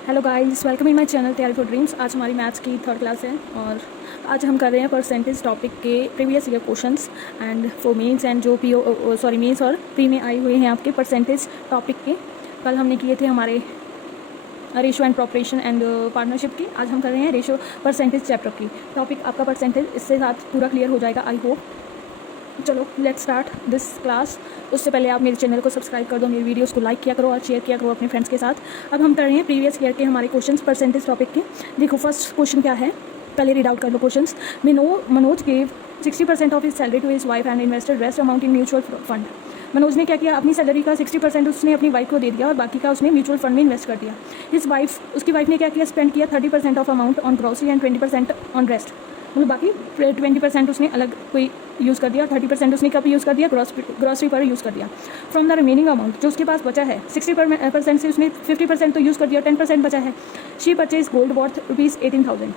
Hello guys, welcome in my channel तैयारी for dreams. आज हमारी मैथ्स की थर्ड क्लास है और आज हम कर रहे हैं परसेंटेज टॉपिक के previous year questions and for mains and जो मेंस और प्री में आए हुए हैं आपके परसेंटेज टॉपिक के। कल हमने किए थे हमारे रेशो एंड प्रॉपरेशन एंड पार्टनरशिप की। आज हम कर रहे हैं रेशो परसेंटेज चैप्टर की टॉपिक। आपका परसेंटेज इससे साथ पूरा क्लियर हो जाएगा आई होप। चलो लेट्स स्टार्ट दिस क्लास। उससे पहले आप मेरे चैनल को सब्सक्राइब कर दो, मेरी वीडियोस को लाइक किया करो और शेयर किया करो अपने फ्रेंड्स के साथ। अब हम कर रहे हैं प्रीवियस ईयर के हमारे क्वेश्चंस परसेंटेज टॉपिक के। देखो फर्स्ट क्वेश्चन क्या है, पहले रीड आउट कर लो questions. Manoj gave 60% of his salary to his wife and invested rest amount in mutual fund. Manoj ने क्या किया, अपनी सैलरी का 60% उसने अपनी वाइफ को दे दिया और बाकी का उसने म्यूचुअल फंड में इन्वेस्ट कर दिया। हिज वाइफ, उसकी वाइफ ने क्या किया, स्पेंड किया 30% of amount on grocery and 20% on rest. मतलब बाकी 20% उसने अलग कोई यूज़ कर दिया, 30% उसने कब यूज़ कर दिया, ग्रॉसरी पर यूज़ कर दिया। फ्रॉम द रिमेनिंग अमाउंट, जो उसके पास बचा है 60% से उसने 50% तो यूज़ कर दिया, 10% बचा है। She purchase gold worth ₹18,000।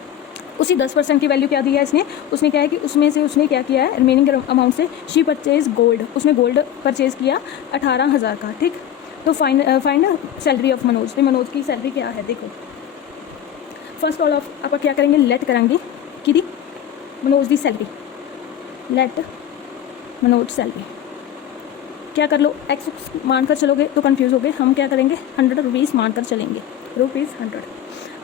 उसी 10% की वैल्यू क्या दी है इसने, उसने क्या है कि उसमें से उसने क्या किया है, रिमेनिंग अमाउंट से शी परचेज गोल्ड, उसने गोल्ड परचेज किया 18,000 का। ठीक, तो फाइंड सैलरी ऑफ मनोज। तो मनोज की सैलरी क्या है, देखो फर्स्ट ऑल ऑफ आप क्या करेंगे, लेट कराएंगे कि दी मनोज दी सैलरी, लेट मनोज सैलरी क्या कर लो, एक्स मानकर चलोगे तो कंफ्यूज हो गए। हम क्या करेंगे, 100 रुपीज़ मानकर चलेंगे, ₹100।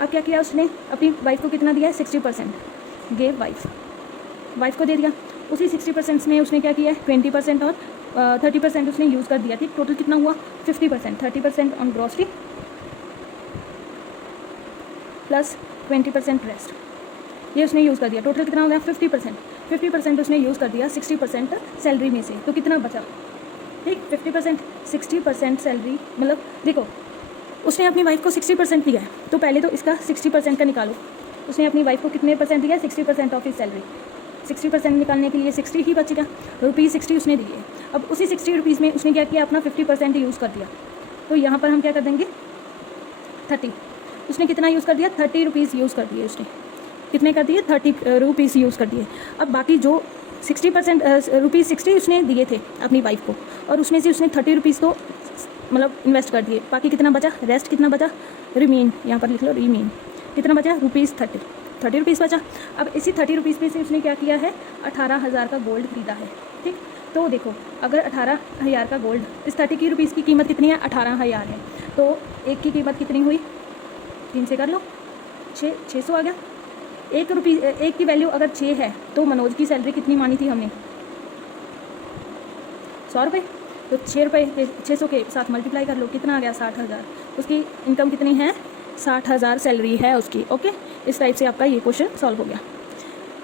अब क्या किया उसने, अपनी वाइफ को कितना दिया है, 60%। गेव वाइफ को दे दिया। उसी 60% में उसने क्या किया है, 20% और 30% उसने यूज़ कर दिया। ठीक, टोटल कितना हुआ, 50%। 30% ऑन ग्रॉसरी प्लस 20% रेस्ट, ये उसने यूज़ कर दिया। टोटल कितना हो गया, 50% उसने यूज़ कर दिया 60% सैलरी में से। तो कितना बचा, ठीक 50%, 60% सैलरी, मतलब देखो उसने अपनी वाइफ को 60% दिया है, तो पहले तो इसका 60% का निकालो। उसने अपनी वाइफ को कितने परसेंट दिया, 60% ऑफ ही सैलरी। 60% निकालने के लिए 60 ही बचेगा, ₹60 उसने दिए। अब उसी 60 रुपीज़ में उसने क्या किया, अपना 50% यूज़ कर दिया। तो यहाँ पर हम क्या कर देंगे, 30। उसने कितना यूज़ कर दिया, 30 रुपीज़ यूज़ कर दिए उसने। कितने कर दिए, 30 रुपीज़ यूज़ कर दिए। अब बाकी जो 60% ₹60 उसने दिए थे अपनी वाइफ को, और उसमें से उसने 30 रुपीज़ तो मतलब इन्वेस्ट कर दिए। बाकी कितना बचा, रेस्ट कितना बचा, रिमेन, यहाँ पर लिख लो रिमेन, कितना बचा, ₹30 रुपीज़ बचा। अब इसी 30 रुपीज़ में से उसने क्या किया है, 18,000 का गोल्ड खरीदा है। ठीक, तो देखो अगर 18,000 का गोल्ड, इस 30 रुपीज़ की कीमत कितनी है, 18,000 है, तो एक की कीमत कितनी हुई, 3 से कर लो, 600 आ गया। एक की वैल्यू अगर 6 है तो मनोज की सैलरी कितनी मानी थी हमने, 100 रुपये। तो 600 के साथ मल्टीप्लाई कर लो, कितना आ गया, 60,000। उसकी इनकम कितनी है, 60,000 सैलरी है उसकी। ओके, इस टाइप से आपका ये क्वेश्चन सॉल्व हो गया।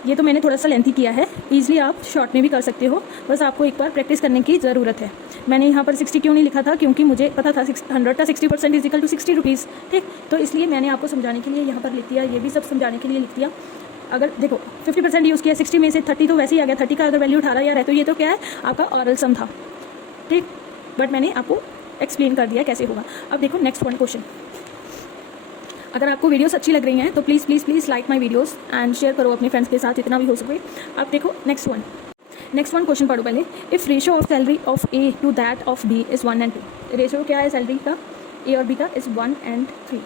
ये तो मैंने थोड़ा सा लेंथी किया है, ईजिली आप शॉर्ट में भी कर सकते हो, बस आपको एक बार प्रैक्टिस करने की ज़रूरत है। मैंने यहाँ पर 60 क्यों नहीं लिखा था, क्योंकि मुझे पता था 100 का 60% इज इक्वल टू 60 रुपीज़। ठीक, तो इसलिए मैंने आपको समझाने के लिए यहाँ पर लिख दिया, ये भी सब समझाने के लिए लिख दिया। अगर देखो 50% यूज़ किया, 60 में से 30 तो वैसे ही आ गया। 30 का अगर वैल्यू 18,000 है तो ये तो क्या है, आपका ऑरल सम था। ठीक, बट मैंने आपको एक्सप्लेन कर दिया कैसे होगा। अब देखो नेक्स्ट वन क्वेश्चन। अगर आपको वीडियोस अच्छी लग रही हैं तो please please please like my videos and share करो अपने फ्रेंड्स के साथ जितना भी हो सके। अब देखो नेक्स्ट वन क्वेश्चन पढ़ो पहले। If ratio of salary of A to that of B is 1 and 2। Ratio क्या है सैलरी का, ए और बी का, is 1 and 3।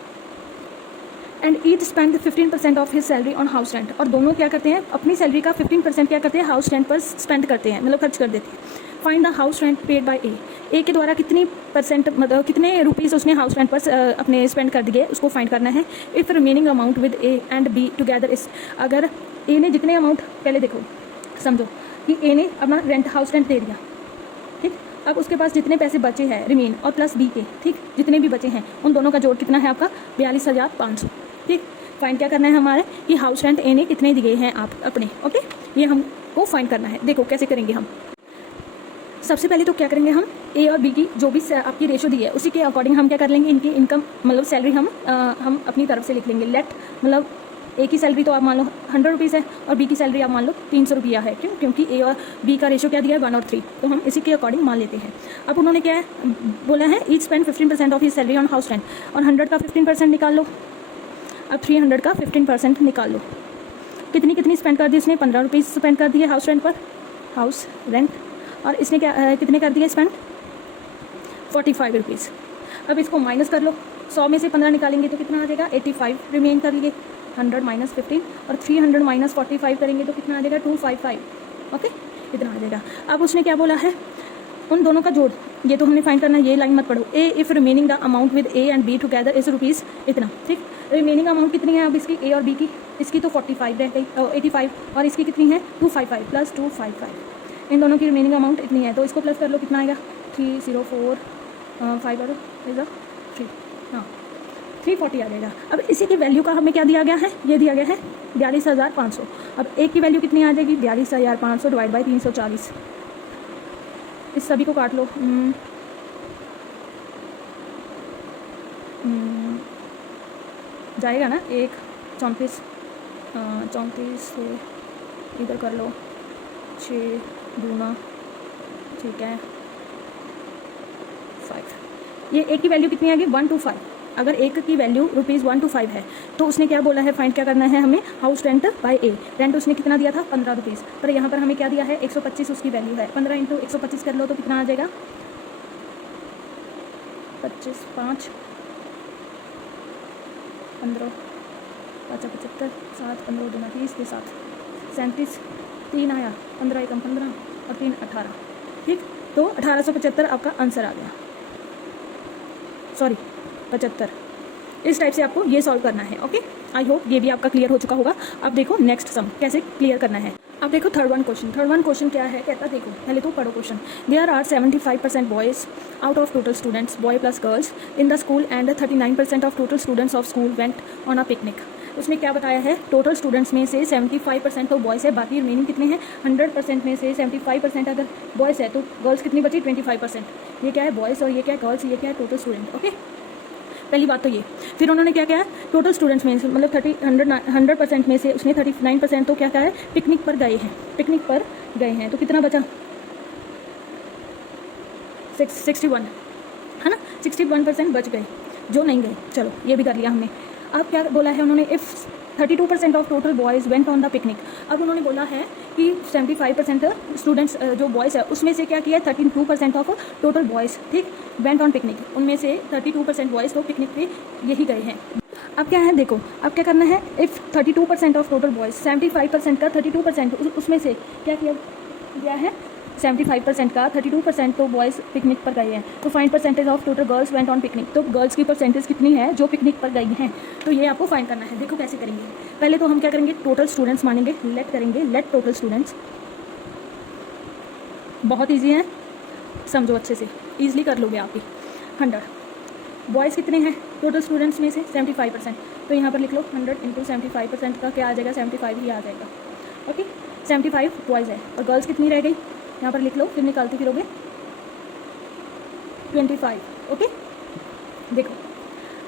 And each spend 15% of his salary on house rent. और दोनों क्या करते हैं, अपनी सैलरी का 15% क्या करते हैं, हाउस रेंट पर स्पेंड करते हैं, मतलब खर्च कर देते हैं। Find the house rent paid by A के द्वारा कितनी परसेंट, मतलब कितने रुपीज़ उसने हाउस रेंट पर अपने स्पेंड कर दिए, उसको फाइंड करना है। If remaining amount with A and B together इस, अगर ए ने जितने अमाउंट, पहले देखो समझो कि ए ने अपना रेंट, हाउस रेंट दे दिया। ठीक, अब उसके पास जितने पैसे बचे हैं रिमेन और प्लस बी के, ठीक जितने भी बचे हैं उन दोनों का जोड़ कितना है आपका, 42,500। ठीक, फाइंड क्या करना है हमारे, कि हाउस रेंट ए ने कितने दिए हैं आप अपने। ओके, ये हमको फाइंड करना है। देखो कैसे करेंगे हम। सबसे पहले तो क्या करेंगे हम, ए और बी की जो भी आपकी रेशो दी है उसी के अकॉर्डिंग हम क्या कर लेंगे, इनकी इनकम मतलब सैलरी हम अपनी तरफ से लिख लेंगे। लेट मतलब ए की सैलरी तो आप मान लो 100 रुपीज़ है और बी की सैलरी आप मान लो 300 रुपया है। क्यों, क्योंकि ए और बी का रेशो क्या दिया है, 1 और 3, तो हम इसी के अकॉर्डिंग मान लेते हैं। अब उन्होंने क्या है बोला है, each spend 15% of his salary on house rent, और 100 का 15% निकाल लो। अब 300 का 15% निकाल लो। कितनी स्पेंड कर दी इसने, 15 रुपीज़ स्पेंड कर दिए हाउस रेंट पर, हाउस रेंट। और इसने क्या कितने कर दिए स्पेंड, 45 रुपीज़। अब इसको माइनस कर लो, 100 में से 15 निकालेंगे तो कितना आ जाएगा 85 रिमेन कर लिए 100 माइनस 15 और 300 माइनस 45 करेंगे तो कितना आ जाएगा 255 ओके इतना आ जाएगा। अब उसने क्या बोला है उन दोनों का जोड़ ये तो हमने फाइंड करना है, ये लाइन मत पढ़ो। A if remaining the amount with A and B together is rupees इतना ठीक। रिमेनिंग अमाउंट कितनी है अब इसकी ए और बी की, इसकी तो 45 रह गई 85 और इसकी कितनी है 255 प्लस 255 इन दोनों की रिमेनिंग अमाउंट इतनी है तो इसको प्लस कर लो कितना आएगा 304 5 और इज 3 हाँ 340 आ जाएगा। अब इसी की वैल्यू का हमें क्या दिया गया है, ये दिया गया है 42,500। अब एक की वैल्यू कितनी आ जाएगी 42,500 डिवाइड बाई 340। इस सभी को काट लो जाएगा ना 1 34 से इधर कर लो 6 दूना ठीक है 5। ये एक की वैल्यू कितनी आ गई 125। अगर एक की वैल्यू ₹125 है तो उसने क्या बोला है फाइंड क्या करना है हमें हाउस रेंट बाय ए। रेंट उसने कितना दिया था 15 रुपीज़ पर यहाँ पर हमें क्या दिया है 125 उसकी वैल्यू है। 15 इंटू 125 कर लो तो कितना आ जाएगा 25 5 15 5 75 7 15 दूना 30 के साथ 37 3 आया 15 एकम 15 और 3 18 ठीक। तो 1875 आपका आंसर आ गया, सॉरी 75। इस टाइप से आपको ये सॉल्व करना है ओके। आई होप ये भी आपका क्लियर हो चुका होगा। अब देखो नेक्स्ट सम कैसे क्लियर करना है। अब देखो थर्ड वन क्वेश्चन क्या है कहता देखो पहले तो पढ़ो question. There are 75% boys out of total students boy plus girls in the school and 39% of total students of school went on a picnic. उसने क्या बताया है टोटल स्टूडेंट्स में से 75% तो बॉयज़ है, बाकी रिमेनिंग कितने हैं 100% में से 75% अगर बॉयज़ है तो गर्ल्स कितनी बची 25%। ये क्या है बॉयज़ और ये क्या है गर्ल्स, ये क्या है टोटल स्टूडेंट ओके। पहली बात तो ये। फिर उन्होंने क्या किया टोटल स्टूडेंट्स में से मतलब 100% में से उसने 39% तो क्या है पिकनिक पर गए हैं तो कितना बचा 61 है ना 61% बच गए जो नहीं गए। चलो ये भी कर लिया हमने। अब क्या बोला है उन्होंने if 32% of total boys went on the picnic. अब उन्होंने बोला है कि 75% स्टूडेंट्स जो बॉयज़ है उसमें से क्या किया 32% ऑफ टोटल बॉयज़ ठीक वेंट ऑन पिकनिक, उनमें से 32% बॉयज़ तो पिकनिक पे यही गए हैं। अब क्या है देखो अब क्या करना है इफ़ 32% ऑफ टोटल बॉयज़ 75% का 32% उसमें से क्या किया गया है 75% का 32% तो बॉयज़ पिकनिक पर गए हैं तो find percentage of total girls went on picnic. तो गर्ल्स की परसेंटेज कितनी है जो पिकनिक पर गई हैं तो ये आपको फाइंड करना है। देखो कैसे करेंगे। पहले तो हम क्या करेंगे टोटल स्टूडेंट्स मानेंगे लेट टोटल स्टूडेंट्स। बहुत ईजी है समझो अच्छे से ईजिली कर लोगे आप भी। 100 बॉयज़ कितने हैं टोटल स्टूडेंट्स में से 75% तो यहाँ पर लिख लो 100 इंटू 75% का क्या आ जाएगा 75 ही आ जाएगा ओके। 75 बॉयज़ है और गर्ल्स कितनी रह गई यहाँ पर लिख लो फिर निकालते फिरोगे 25 ओके। देखो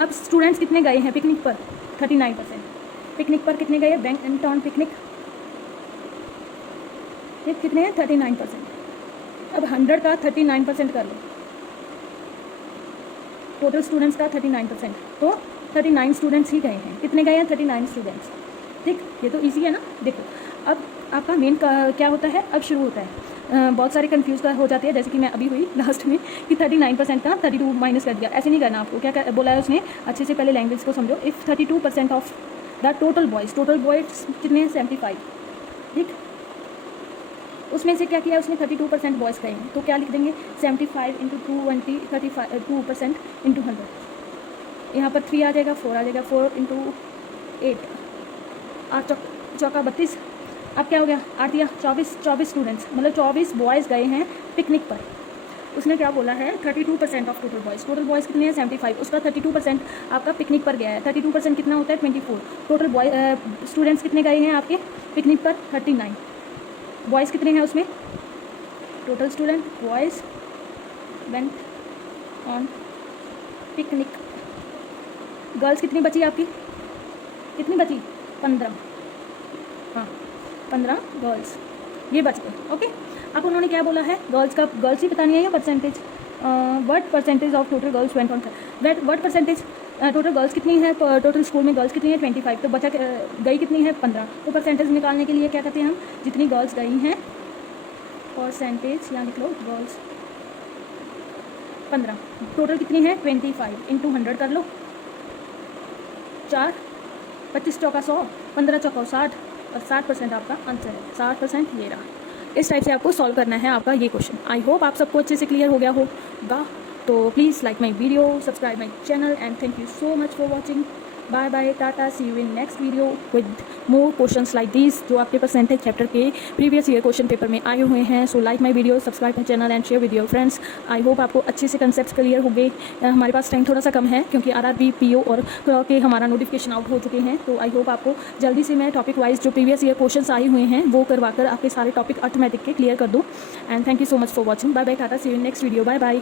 अब स्टूडेंट्स कितने गए हैं पिकनिक पर 39%। पिकनिक पर कितने गए वेंट ऑन पिकनिक ये कितने हैं 39%। अब 100 का 39% कर लो टोटल स्टूडेंट्स का 39% तो 39 स्टूडेंट्स ही गए हैं। कितने गए हैं 39 स्टूडेंट्स ठीक। ये तो इजी है ना। देखो अब आपका मेन क्या होता है अब शुरू होता है बहुत सारे कंफ्यूज हो जाते हैं जैसे कि मैं अभी हुई लास्ट में कि 39% का 32 माइनस कर दिया। ऐसे नहीं करना आपको। क्या बोला है उसने अच्छे से पहले लैंग्वेज को समझो। If 32% of the total boys कितने हैं 75 ठीक। उसमें से क्या किया उसने 32% बॉयज़ कहे हैं तो क्या लिख देंगे 75 इंटू 2% इंटू 100। यहाँ पर 3 आ जाएगा 4 आ जाएगा 4 इंटू 8 8 चौका 32। अब क्या हो गया 8 दिया 24 स्टूडेंट्स मतलब 24 बॉयज़ गए हैं पिकनिक पर। उसने क्या बोला है 32% ऑफ टोटल बॉयज़ कितने हैं 75 उसका 32% आपका पिकनिक पर गया है। 32% कितना होता है 24। टोटल स्टूडेंट्स कितने गए हैं आपके पिकनिक पर 39। बॉयज़ कितने हैं उसमें total student boys went on picnic. Girls कितनी बची आपकी कितनी बची 15 हाँ 15 गर्ल्स ये बच गए ओके। अब उन्होंने क्या बोला है गर्ल्स ही बतानी है या percentage what percentage of total girls went on what percentage total girls कितनी है टोटल स्कूल में गर्ल्स कितनी है 25 तो बचा गई कितनी है 15। तो परसेंटेज निकालने के लिए क्या कहते हैं हम जितनी गर्ल्स गई हैं परसेंटेज यहाँ लिख लो गर्ल्स 15 टोटल कितनी है 25 इंटू 100 कर लो 4, 25 चौका 100, 15 चौका 60 और 60% आपका आंसर है। 60% ये रहा। इस टाइप से आपको सॉल्व करना है आपका ये क्वेश्चन। आई होप आप सबको अच्छे से क्लियर हो गया होगा। तो please like my video, subscribe my channel and thank you so much for watching. Bye bye, tata, see you in next video with more questions like this जो आपके परसेंटेज चैप्टर के प्रीवियस ईयर क्वेश्चन पेपर में आए हुए हैं। So like my video, subscribe my channel and share with your friends. I hope आपको अच्छे से कंसेप्ट क्लियर हो गए। हमारे पास टाइम थोड़ा सा कम है क्योंकि RRB, PO और के हमारा नोटिफिकेशन आउट हो चुके हैं। तो आई होप आपको जल्दी से मैं टॉपिक वाइज जो प्रीवियस ईयर क्वेश्चन आए हुए हैं वो करवा कर आपके सारे टॉपिक अर्थमेटिक के क्लियर कर दूँ। And thank you so much for watching. Bye bye, tata, see you in next video. Bye bye.